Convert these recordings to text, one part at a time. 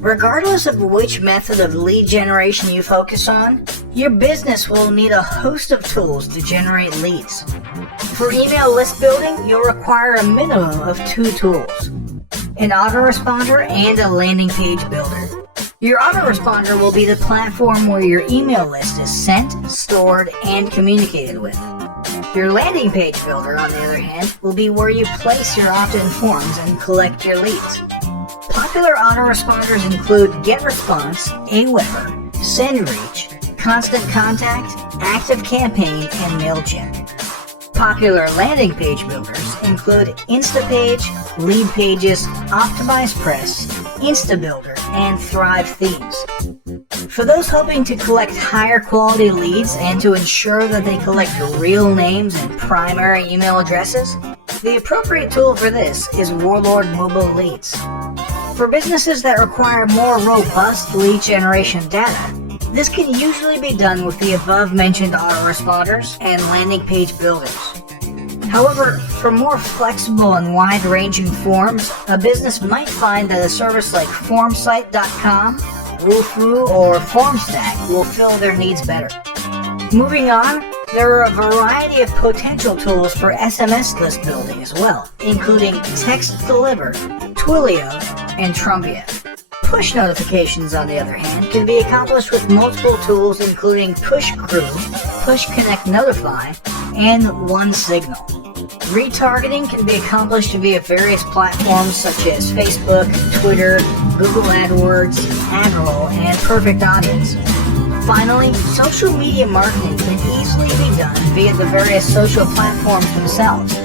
Regardless of which method of lead generation you focus on, your business will need a host of tools to generate leads. For email list building, you'll require a minimum of 2 tools: an autoresponder and a landing page builder. Your autoresponder will be the platform where your email list is sent, stored, and communicated with. Your landing page builder, on the other hand, will be where you place your opt-in forms and collect your leads. Popular autoresponders include GetResponse, Aweber, SendReach, Constant Contact, ActiveCampaign, and MailChimp. Popular landing page builders include Instapage, Leadpages, OptimizePress, InstaBuilder, and Thrive Themes. For those hoping to collect higher quality leads and to ensure that they collect real names and primary email addresses, the appropriate tool for this is Warlord Mobile Leads. For businesses that require more robust lead generation data, this can usually be done with the above-mentioned autoresponders and landing page builders. However, for more flexible and wide-ranging forms, a business might find that a service like Formsite.com, Wufoo, or FormStack will fill their needs better. Moving on, there are a variety of potential tools for SMS list building as well, including TextDeliver, Twilio, and Trumpia. Push notifications, on the other hand, can be accomplished with multiple tools including PushCrew, PushConnect Notify, and OneSignal. Retargeting can be accomplished via various platforms such as Facebook, Twitter, Google AdWords, AdRoll, and Perfect Audience. Finally, social media marketing can easily be done via the various social platforms themselves.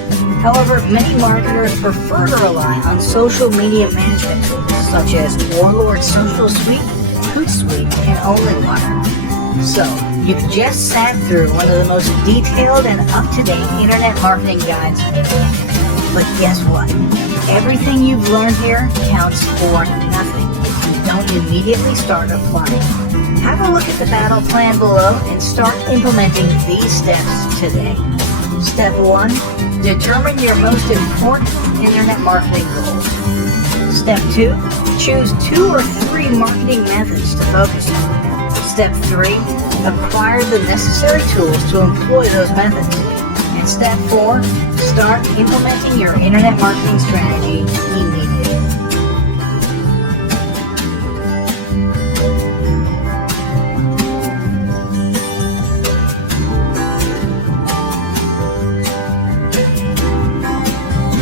However, many marketers prefer to rely on social media management tools such as Warlord Social Suite, Hootsuite, and OnlyWire. So, you've just sat through one of the most detailed and up-to-date internet marketing guides available. But guess what? Everything you've learned here counts for nothing if you don't immediately start applying. Have a look at the battle plan below and start implementing these steps today. Step 1. Determine your most important internet marketing goals. Step 2. Choose 2 or 3 marketing methods to focus on. Step 3. Acquire the necessary tools to employ those methods. And step 4. Start implementing your internet marketing strategy immediately.